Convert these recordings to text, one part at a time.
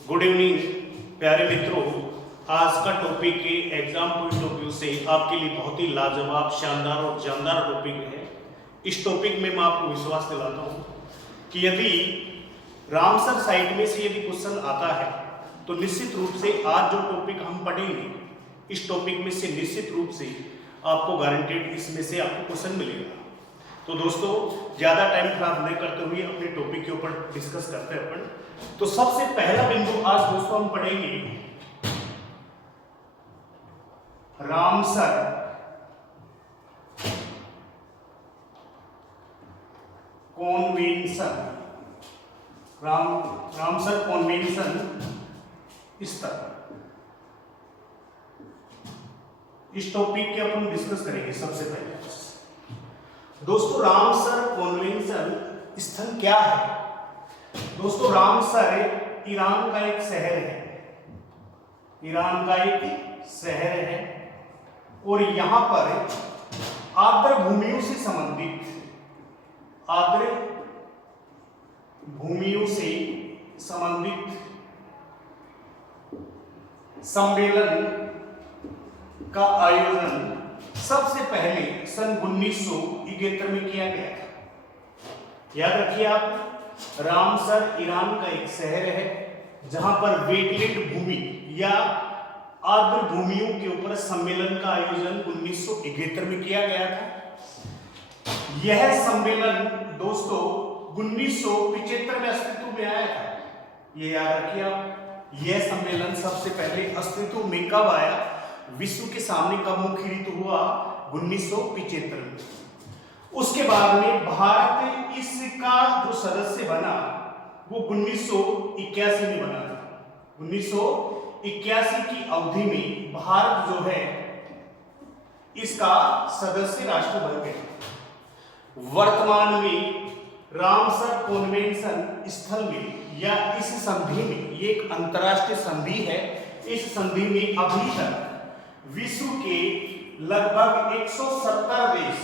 Good evening प्यारे मित्रों। आज का टॉपिक के एग्जाम पॉइंट ऑफ व्यू से आपके लिए बहुत ही लाजवाब, शानदार और जानदार टॉपिक है। इस टॉपिक में मैं आपको विश्वास दिलाता हूँ कि यदि रामसर साइट में से यदि क्वेश्चन आता है तो निश्चित रूप से आज जो टॉपिक हम पढ़ेंगे इस टॉपिक में से निश्चित रूप से आपको गारंटेड इसमें से आपको क्वेश्चन मिलेगा। तो दोस्तों ज़्यादा टाइम खराब नहीं करते हुए अपने टॉपिक के ऊपर डिस्कस करते हैं अपन। तो सबसे पहला बिंदु आज दोस्तों हम पढ़ेंगे रामसर कॉन्वेंशन। रामसर कॉन्वेंशन स्थल, इस टॉपिक के अपन डिस्कस करेंगे। सबसे पहले दोस्तों रामसर कॉन्वेंशन स्थल क्या है? दोस्तों रामसर ईरान का एक शहर है, ईरान का एक शहर है और यहां पर आर्द्र भूमियों से संबंधित, आर्द्र भूमियों से संबंधित सम्मेलन का आयोजन सबसे पहले सन 1971 में किया गया था। याद रखिए आप, रामसर ईरान का एक शहर है जहां पर वेटलैंड भूमि या आर्द्र भूमियों के ऊपर सम्मेलन का आयोजन 1971 में किया गया था। यह सम्मेलन दोस्तों 1975 में अस्तित्व में आया था। यह याद रखिए आप, यह सम्मेलन सबसे पहले अस्तित्व में कब आया, विश्व के सामने कब मुखरित हुआ, 1975 में। उसके बाद में भारत इसका जो सदस्य बना वो 1981 में बना था। 1981 की अवधि में भारत जो है इसका सदस्य राष्ट्र बन गया। वर्तमान में रामसर कॉन्वेंशन स्थल में या इस संधि में, ये एक अंतरराष्ट्रीय संधि है, इस संधि में अभी तक विश्व के लगभग 170 देश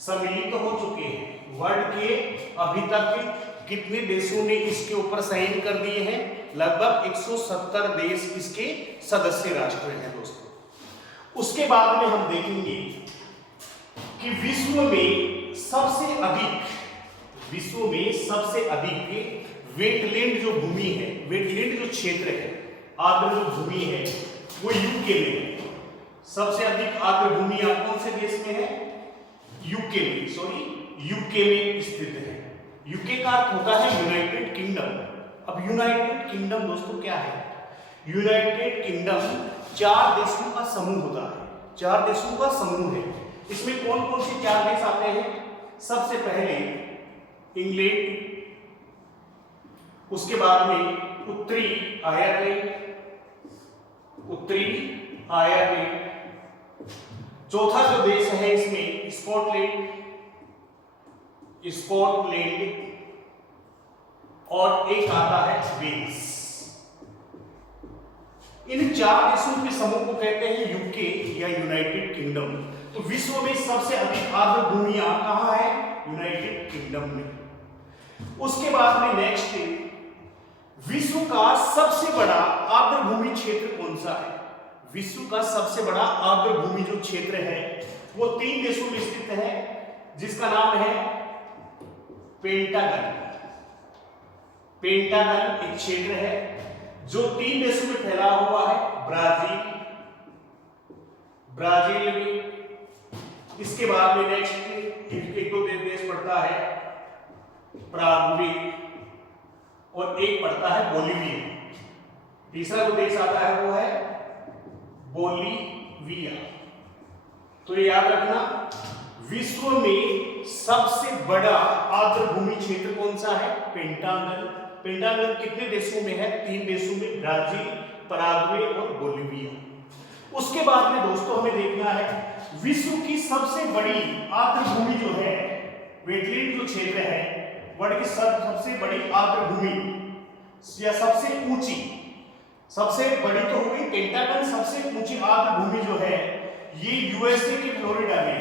सम्मिलित हो चुके हैं। वर्ल्ड के अभी तक कितने देशों ने इसके ऊपर साइन कर दिए हैं? लगभग 170 देश इसके सदस्य राष्ट्र हैं दोस्तों। उसके बाद में हम देखेंगे कि विश्व में सबसे अधिक वेटलैंड जो भूमि है, वेटलैंड जो क्षेत्र है, आर्द्र जो भूमि है वो यूके में है। सबसे अधिक आर्द्र भूमि कौन से देश में है? यूके में, यूके में स्थित है। यूके का अर्थ होता है यूनाइटेड किंगडम। अब यूनाइटेड किंगडम दोस्तों क्या है? यूनाइटेड किंगडम 4 देशों का समूह होता है, 4 देशों का समूह है। इसमें कौन कौन से 4 देश आते हैं? सबसे पहले इंग्लैंड, उसके बाद में उत्तरी आयरलैंड, चौथा जो देश है इसमें स्कॉटलैंड और एक आता है वेल्स। इन 4 देशों के समूह को कहते हैं यूके या यूनाइटेड किंगडम। तो विश्व में सबसे अधिक आर्द्र भूमियां कहां है? यूनाइटेड किंगडम में। उसके बाद में नेक्स्ट, विश्व का सबसे बड़ा आर्द्र भूमि क्षेत्र कौन सा है? विश्व का सबसे बड़ा आर्द्र भूमि जो क्षेत्र है वो 3 देशों में स्थित है, जिसका नाम है पेंटागन। पेंटागन एक क्षेत्र है जो 3 देशों में फैला हुआ है, ब्राजील में। इसके बाद में नेक्स्ट एक दो देश पड़ता है पराग्वे और एक पड़ता है बोलिविया। तीसरा जो देश आता है वो है बोलिविया। तो ये याद रखना, विश्व में सबसे बड़ा आर्द्र भूमि क्षेत्र कौन सा है? पेंटागन। पेंटागन कितने देशों में है? 3 देशों में, ब्राजील, पराग्वे और बोलिविया। उसके बाद में दोस्तों हमें देखना है विश्व की सबसे बड़ी आर्द्र भूमि जो है, वेटलैंड जो क्षेत्र है, वर्ल्ड की सबसे बड़ी आर्द्र भूमि या सबसे ऊंची, सबसे बड़ी तो हुई पेंटागन, सबसे ऊंची आर्द्र भूमि जो है ये यूएसए के फ्लोरिडा में है।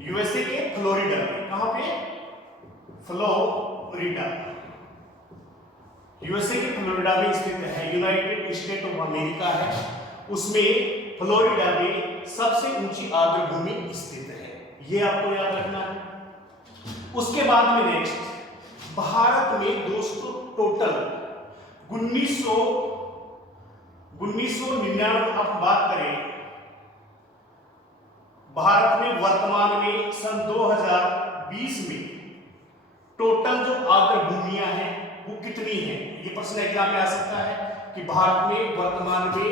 यूएसए के फ्लोरिडा में, कहां पे? फ्लोरिडा। यूएसए के फ्लोरिडा में स्थित है, यूनाइटेड स्टेट ऑफ अमेरिका है, उसमें फ्लोरिडा में सबसे ऊंची आर्द्रभूमि स्थित है। ये आपको याद रखना है। उसके बाद में नेक्स्ट भारत में दोस्तों टोटल 1999 आप बात करें, भारत में वर्तमान में सन 2020 में टोटल जो आर्द्रभूमियां हैं वो कितनी है। ये प्रश्न एग्जाम में आ सकता है कि भारत में वर्तमान में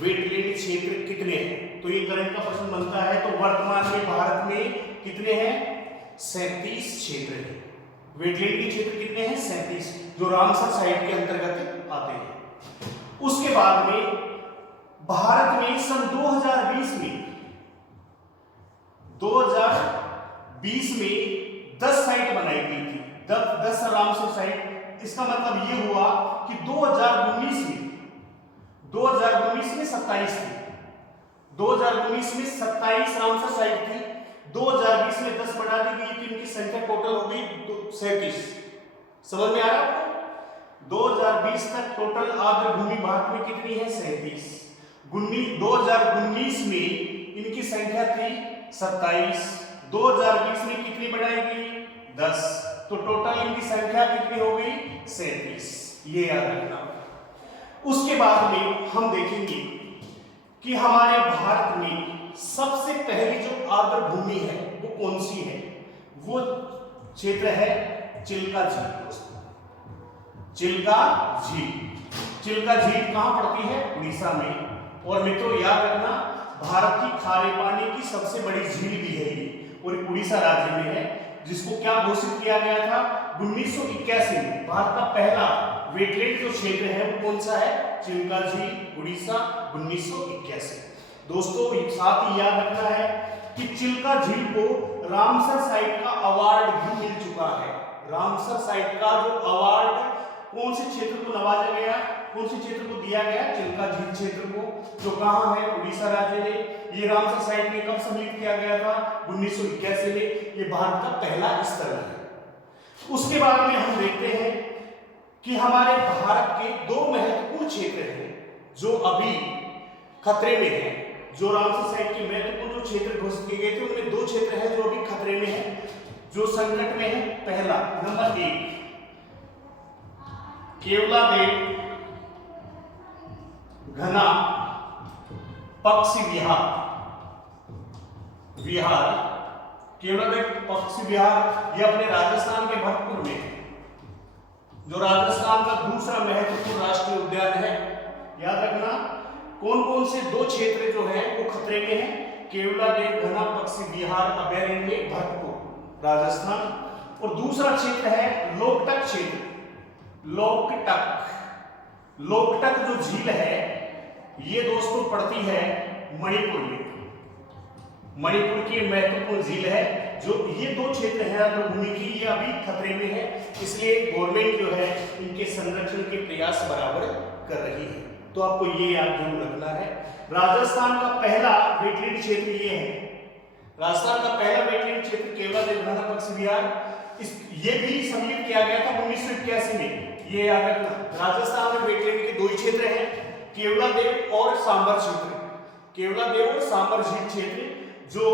वेटलैंड क्षेत्र कितने हैं, तो ये करंट का प्रश्न बनता है। तो वर्तमान में भारत में कितने हैं, 37 क्षेत्र हैं। वेटलैंड के क्षेत्र कितने हैं, 37, जो रामसर साइट के अंतर्गत आते हैं। उसके बाद में भारत में सन 2020 में 10 साइट बनाई गई थी, 10 रामसर साइट। इसका मतलब ये हुआ कि 2019 में 27 थी, 2019 में 27 रामसर साइट थी, 2020 में 10 बढ़ा दी गई थी, इनकी संख्या टोटल हो गई 37। समझ में आ रहा है आपको? 2020 तक टोटल आर्द्रभूमि भारत में कितनी है, 37। 2019 में इनकी संख्या थी 27, 2020 में कितनी बढ़ाई गई, 10, तो टोटल इनकी संख्या कितनी हो गई, 37। ये याद रखना। उसके बाद में हम देखेंगे कि हमारे भारत में सबसे पहली जो आर्द्रभूमि है वो कौन सी है, वो क्षेत्र है चिल्का झील। चिल्का झील कहां पड़ती है, उड़ीसा में। और मित्रों याद रखना, भारत की खारे पानी की सबसे बड़ी झील भी है ये, और उड़ीसा राज्य में है, जिसको क्या घोषित किया गया था 1981 में। भारत का पहला वेटलैंड जो क्षेत्र है वो कौन सा है, चिल्का झील, उड़ीसा, 1981। दोस्तों साथ ही याद रखना है कि चिल्का झील को रामसर साइट का अवार्ड भी मिल चुका है। रामसर साइट का जो अवार्ड कौन से क्षेत्र को नवाजा गया, कौन से क्षेत्र को दिया गया, चिल्का झील क्षेत्र को, जो कहां है, उड़ीसा राज्य में। ये रामसर साइट में कब सम्मिलित किया गया था, 1981 में। ये भारत का पहला स्थल है। उसके बाद में हम देखते हैं कि हमारे भारत के 2 महत्वपूर्ण क्षेत्र हैं जो अभी खतरे में हैं। जो रामसर साइट के महत्वपूर्ण जो क्षेत्र घोषित किए गए थे उनमें 2 क्षेत्र हैं जो अभी खतरे में हैं, जो संकट में है। पहला नंबर 1 केवलादेव घना पक्षी विहार, केवलादेव पक्षी विहार, ये अपने राजस्थान के भरतपुर में है, जो राजस्थान का दूसरा महत्वपूर्ण राष्ट्रीय उद्यान है। याद रखना कौन कौन से 2 क्षेत्र जो है वो खतरे में है, केवलादेव घना पक्षी विहार अभयारण्य भरतपुर राजस्थान, और दूसरा क्षेत्र है लोकटक क्षेत्र। लोकटक जो झील है ये दोस्तों पड़ती है मणिपुर में। मणिपुर की महत्वपूर्ण झील है, जो ये 2 क्षेत्र हैं आर्द्रभूमि की, ये अभी खतरे में है, इसलिए गवर्नमेंट जो है इनके संरक्षण के प्रयास बराबर कर रही है। तो आपको ये याद जरूर रखना है। राजस्थान का पहला वेटलैंड क्षेत्र ये है, राजस्थान का पहला वेटलैंड क्षेत्र केवलादेव घना पक्षी विहार, ये भी सम्मिलित किया गया था 1981 में। ये याद रखना, राजस्थान में वेटलैंड के 2 क्षेत्र हैं, केवलादेव और सांबर क्षेत्र, केवलादेव और सांबर झील क्षेत्र, जो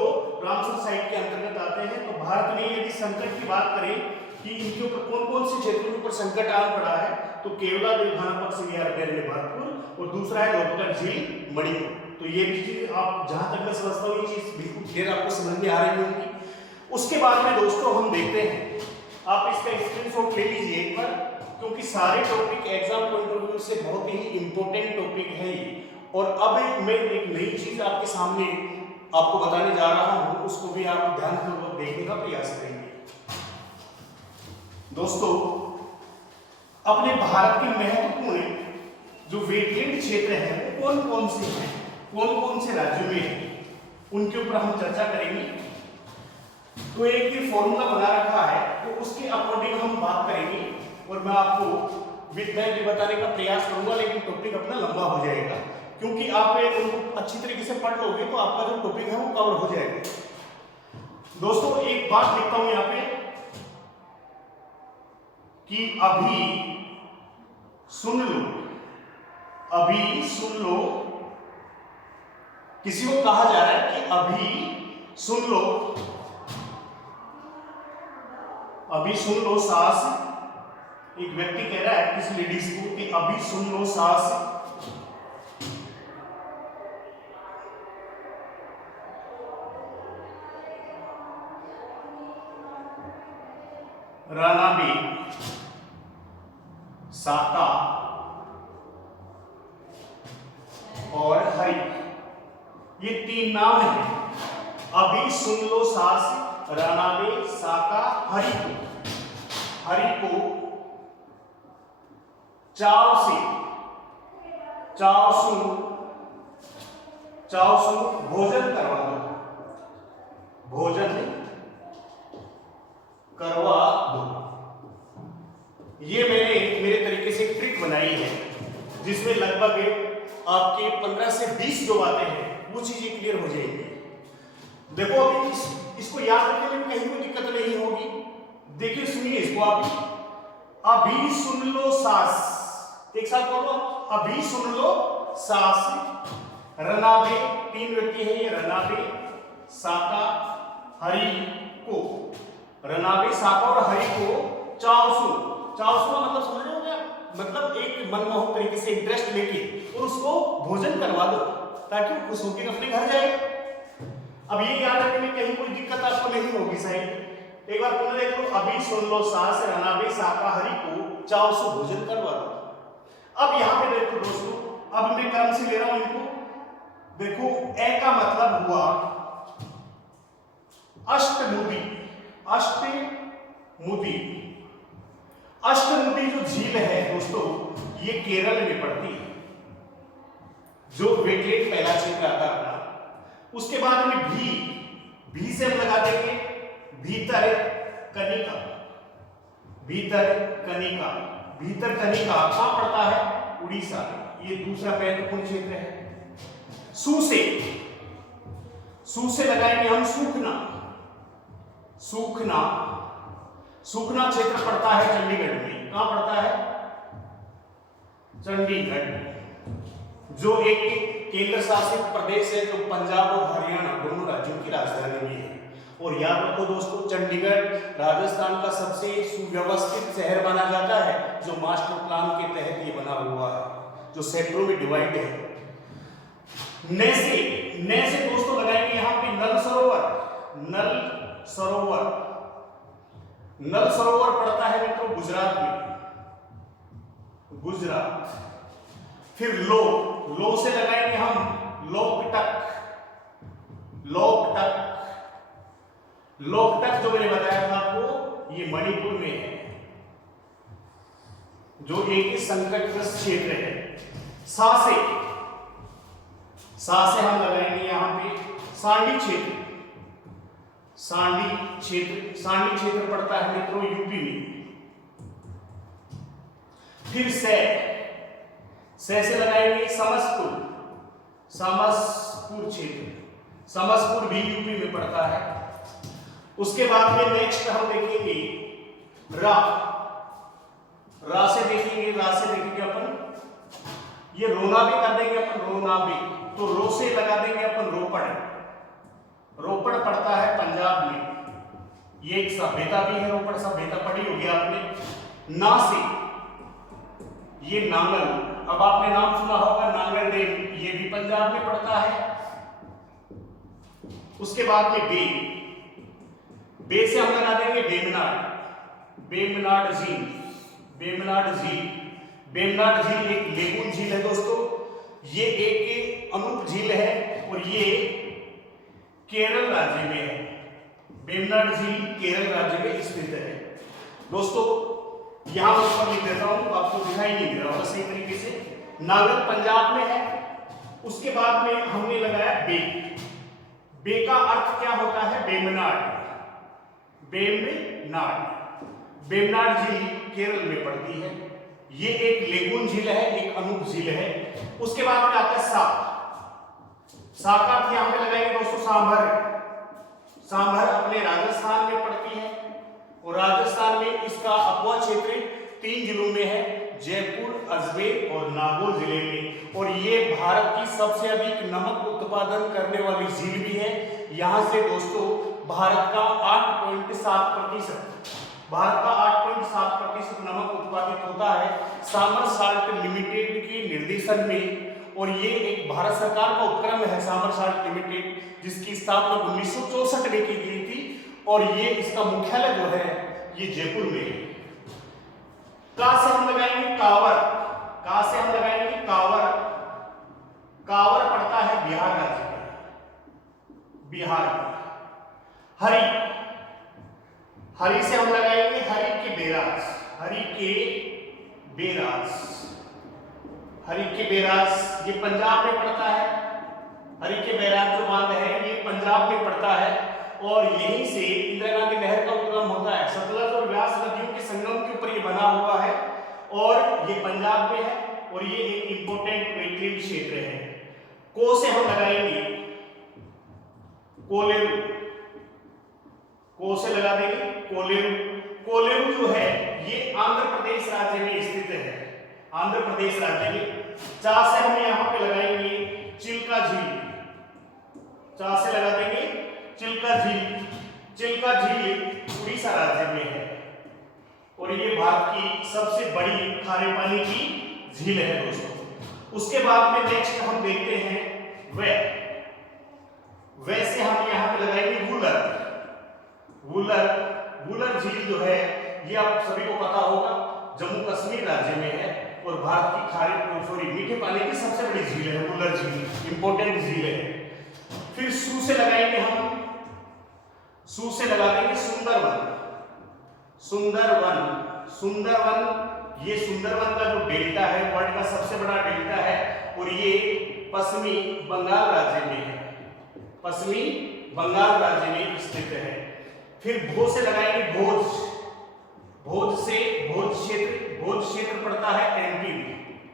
रामसर साइट के अंतर्गत आते हैं। तो भारत में यदि संकट की बात करें कि इनके ऊपर कौन कौन से क्षेत्रों के ऊपर संकट आ पड़ा है, तो केवलादेव घना पक्षी विहार अभयारण्य भरतपुर, और दूसरा है लोकटक झील मणिपुर। तो ये भी चीज आप जहां तक मैं समझता हूँ ये चीज बिल्कुल क्लियर आपको समझ में आ रही होगी। उसके बाद में दोस्तों हम देखते हैं, आप इसका स्क्रीनशॉट ले लीजिए एक बार, क्योंकि सारे topic exam point of view से बहुत ही इंपॉर्टेंट टॉपिक है ये। और अब मैं एक नई चीज आपके सामने आपको बताने जा रहा हूं, उसको भी आप ध्यानपूर्वक देखने का प्रयास करेंगे। दोस्तों अपने भारत के महत्वपूर्ण जो वेटलैंड क्षेत्र हैं वो कौन कौन से हैं, कौन कौन से राज्यों में हैं, उनके ऊपर हम चर्चा करेंगे। तो एक ये फॉर्मूला बना रखा है, तो उसके अकॉर्डिंग हम बात करेंगे, और मैं आपको विद बैक भी बताने का प्रयास करूंगा, लेकिन टॉपिक अपना लंबा हो जाएगा, क्योंकि आप उनको अच्छी तरीके से पढ़ लोगे तो आपका जो टॉपिक है वो कवर हो जाएगा। दोस्तों एक बात लिखता हूं यहाँ पे कि अभी सुन लो, अभी सुन लो। किसी को कहा जा रहा है कि अभी सुन लो, अभी सुन लो सास। एक व्यक्ति कह रहा है किसी लेडीज को कि अभी सुन लो सास, राना बे, साका और हरि, ये 3 नाम हैं। अभी सुन लो सास, राना बे, साका, हरि को चाव सुन भोजन करवा दो, भोजन करवा दो। ये मैंने मेरे तरीके से एक ट्रिक बनाई है जिसमें लगभग आपके 15 से 20 जो बातें हैं वो चीजें क्लियर हो जाएंगी। देखो अभी इसको याद रखने में कहीं कोई दिक्कत नहीं होगी। देखिए सुनिए इसको, अभी सुन लो सास, एक साथ बोलो, अभी सुन लो सास, रनाबे, 3 व्यक्ति है ये, रनाबे, साका, हरि को, रनाबे, साका और हरि को चावसु मतलब समझ रहे हो क्या? मतलब एक मनमोहक तरीके से इंटरेस्ट लेके और उसको भोजन करवा दो ताकि वो खुश होकर अपने घर जाए। अब ये याद रखने में कहीं कोई दिक्कत आपको नहीं होगी साहब। एक बार पुनः देख लो, अभी सुन लो सास, रनाबे, साका, हरि को चावसु भोजन करवा दो। अब यहाँ पे देखो दोस्तों, अब मैं कर्म से ले रहा हूं इनको। देखो ए का मतलब हुआ अष्टमुदी, अष्टमुदी जो झील है दोस्तों ये केरल में पड़ती है, जो वेटलैंड पहला क्षेत्र आता है। उसके बाद में भी से हम लगा देंगे भीतर कनिका, भीतर कनिका कहां पड़ता है? उड़ीसा में, ये दूसरा महत्वपूर्ण क्षेत्र है। सू से लगाएंगे हम सूखना क्षेत्र पड़ता है चंडीगढ़ में। कहां पड़ता है? चंडीगढ़, जो एक केंद्र शासित प्रदेश है, जो पंजाब और हरियाणा दोनों राज्यों की राजधानी भी है। और याद रखो दोस्तों, चंडीगढ़ राजस्थान का सबसे सुव्यवस्थित शहर माना जाता है, जो मास्टर प्लान के तहत ये बना हुआ है, जो सेक्टरों में डिवाइड है। न से दोस्तों लगाएंगे यहां पे नल सरोवर पड़ता है मित्रों गुजरात में, गुजरात। फिर लो से लगाएंगे हम लोकटक जो मैंने बताया था आपको, ये मणिपुर में है, जो एक संकटग्रस्त क्षेत्र है। सा से हम लगाएंगे यहां पे सांडी क्षेत्र पड़ता है मित्रों यूपी में। फिर से लगाएंगे समसपुर क्षेत्र, समसपुर भी यूपी में पड़ता है। उसके बाद में नेक्स्ट हम देखेंगे रा से देखेंगे अपन, ये रोना भी कर देंगे अपन, रोना भी। तो रो से लगा देंगे अपन रोपड़ पड़ता है पंजाब में, ये एक सभ्यता भी है, रोपड़ सभ्यता पढ़ी होगी आपने। ना से ये नांगल, अब आपने नाम सुना होगा नांगल डैम, ये भी पंजाब में पड़ता है। उसके बाद में बे से हम लगा देंगे बेमनाड झील एक लेगून झील है दोस्तों, ये एक अनूप झील है और ये केरल राज्य में है। बेमनाड झील केरल राज्य में स्थित है दोस्तों। यहां ऊपर लिख देता हूं, आपको दिखाई नहीं दे रहा होगा सही तरीके से। नागल पंजाब में है। उसके बाद में हमने लगाया बे का अर्थ क्या होता है? बेमनाड झील केरल में पड़ती है, ये एक लेगून झील है, एक अनूप झील है। उसके बाद में आता है सा का अर्थ यहां पे लगाएंगे दोस्तों सांभर अपने राजस्थान में पड़ती है और राजस्थान में इसका अपवा क्षेत्र 3 जिलों में है, जयपुर, अजमेर और नागौर जिले में। और ये भारत की सबसे अधिक नमक उत्पादन करने वाली झील भी है। यहाँ से दोस्तों भारत का 8.7% नमक उत्पादित होता है सामर साल्ट लिमिटेड के निर्देशन में। और ये एक भारत सरकार का उपक्रम है सामर साल्ट लिमिटेड, जिसकी स्थापना 1964 में की गई थी। और ये इसका मुख्यालय जो है ये जयपुर में है। कहां से हम लगाएंगे कांवर, कहां से हम लगाएंगे कांवर। कांवर पड़ता है बिहार राज्य में, बिहार में। हरी, हरी से हम लगाएंगे हरी के बेराज, हरी के बेराज, हरी के बेराज ये पंजाब में पड़ता है। हरी के बैराज जो बांध है ये पंजाब में पड़ता है। और यहीं से इंदिरा गांधी नहर का उद्गम होता है। सतलज और व्यास नदियों के संगम के ऊपर ये बना हुआ है और ये पंजाब में है। और ये एक इंपॉर्टेंट वेटलैंड क्षेत्र है। को से हम लगाएंगे कोलेरू, को से लगा देंगे कोलेरू। कोलेरू जो है ये आंध्र प्रदेश राज्य में स्थित है, आंध्र प्रदेश राज्य में। चा से हम यहां पे लगाएंगे चिल्का झील, चा से लगा देंगे चिल्का झील। चिल्का झील उड़ीसा राज्य में है और ये भारत की सबसे बड़ी खारे पानी की झील है दोस्तों। उसके बाद में नेक्स्ट हम देखते हैं वैसे हम यहां पे लगाएंगे वुलर। वुलर, वुलर झील जो है ये आप सभी को पता होगा जम्मू कश्मीर राज्य में है और भारत की खारे मीठे पानी की सबसे बड़ी झील है वुलर झील, इंपॉर्टेंट झील है। फिर सू से लगाएंगे हम, सू से लगा देंगे सुंदरवन। सुंदरवन, सुंदरवन ये सुंदरवन का जो डेल्टा है वर्ल्ड का सबसे बड़ा डेल्टा है और ये पश्चिमी बंगाल राज्य में है, पश्चिमी बंगाल राज्य में स्थित है। फिर भो से लगाएंगे भोज। भोज से भोज क्षेत्र पड़ता है एमपी में।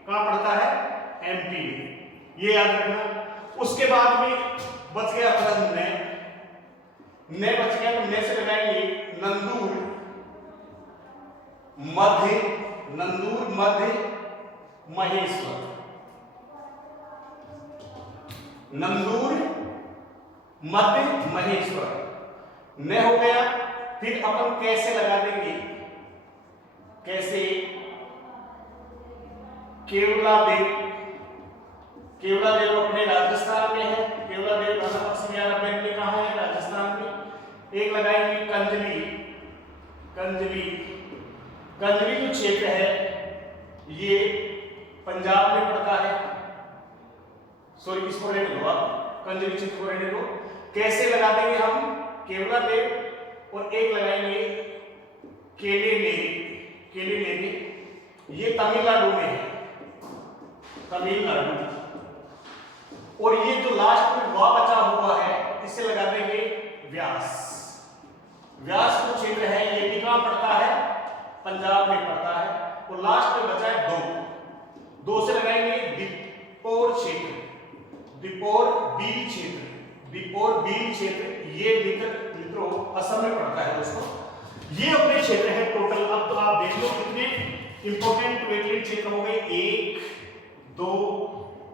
कहां पड़ता है? एमपी में, ये याद रखना। उसके बाद में बच गया अपना न बच गया तो न से लगाएंगे नंदूर मध्य, नंदूर मध्य महेश्वर, नंदूर मध्य महेश्वर न हो गया। फिर अपन कैसे लगा देंगे, कैसे केवलादेव। केवलादेव अपने राजस्थान में है, केवलादेव बैंक में कहां है? राजस्थान में। एक लगाएंगे कंजली। कंजली, कंजली जो क्षेत्र है ये पंजाब में पड़ता है। सॉरी इसको रहने दो आप, कंजली क्षेत्र को रहने दो। कैसे लगा देंगे हम? केवलादेव और एक लगाएंगे केलेनेरी। केलेनेरी ये तमिलनाडु में है, तमिलनाडु। और ये जो लास्ट में वा बचा हुआ है इसे लगा देंगे व्यास। व्यास जो क्षेत्र है ये भी कहां पड़ता है? पंजाब में पड़ता है। और लास्ट में बचा है दो से लगाएंगे दीपोर क्षेत्र, दीपोर बील क्षेत्र, दीपोर बील क्षेत्र ये मित्रों असम में पड़ता है दोस्तों। ये अपने क्षेत्र है टोटल। अब तो आप देख लो कितने इंपॉर्टेंट वेटलैंड क्षेत्र हो गए। 1 2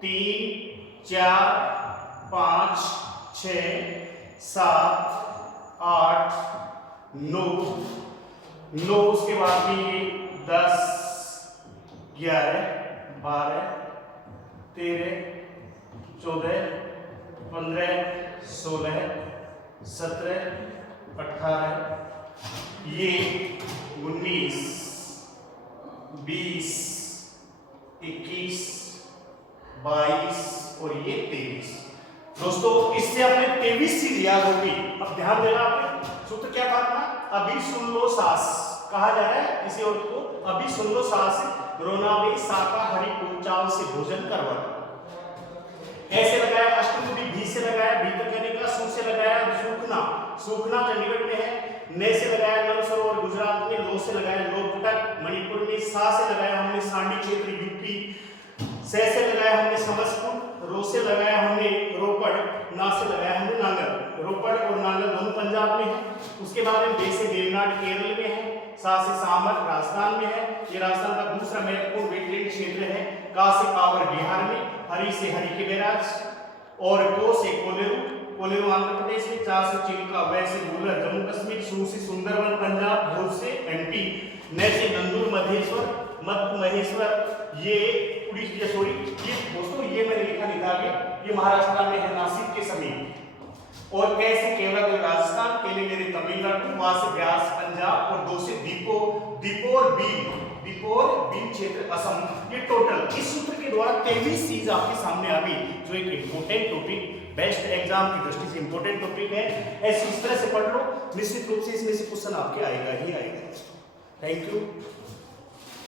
3 4 5 6 7 8 9। उसके बाद में 10 11 12 13 14 15 16 17 18 ये 19 20 21 22 और ये 23। दोस्तों इससे आपने 23 चीज याद होगी। अब ध्यान देना, आपने सूत्र क्या था अपना? अभी सुन लो सास। कहा जा रहा है किसी और को अभी सुन लो सास, रोनाबे शाकाहारी को चाव से भोजन करवा। ऐसे लगाया अष्टमुखी, भी से लगाया भीतर कहने का, सू से लगाया सूखना। सूखना चंडीगढ़ में है। ने से लगाया नल सरोवर गुजरात में। लो से लगाया लोकटक मणिपुर में। सा से लगाया हमने सांडी क्षेत्र यूपी। से लगाया हमने समस्तीपुर। रो से लगाया हमने रोपड़। ना से लगाया हमने नांगल। रोपड़ और नांगल दोनों पंजाब में है। उसके बाद में बे से देवनाट केरल में है। सा से सामर राजस्थान में है, ये राजस्थान का दूसरा महत्वपूर्ण वेटलैंड क्षेत्र है। का से कांवर बिहार में, हरी से हरिके बैराज, और को से कोलेरू, कोलेरू आंध्र प्रदेश में, चा से चिल्का, वै से वूलर जम्मू कश्मीर, सू से सुंदरवन पंजाब, भूर से एमपी, न से नंदूर मधेश्वर, मध्य महेश्वर ये उड़ीसा, सॉरी ये दोस्तों ये मैंने लिखा निकाल लिया, ये महाराष्ट्र में है, नासिक के समीप। और कैसे केवल राजस्थान, केले मेरे तमिलनाडु, वहां से व्यास पंजाब, और दो से दीपोर बीन क्षेत्र असम। ये टोटल इस सूत्र के द्वारा 23 चीज आपके सामने आ गई, जो एक इंपॉर्टेंट टॉपिक, बेस्ट एग्जाम की दृष्टि से इंपॉर्टेंट टॉपिक है। ऐसे इस तरह से पढ़ लो, निश्चित रूप से इसमें से क्वेश्चन आपके आएगा ही आएगा। Thank you.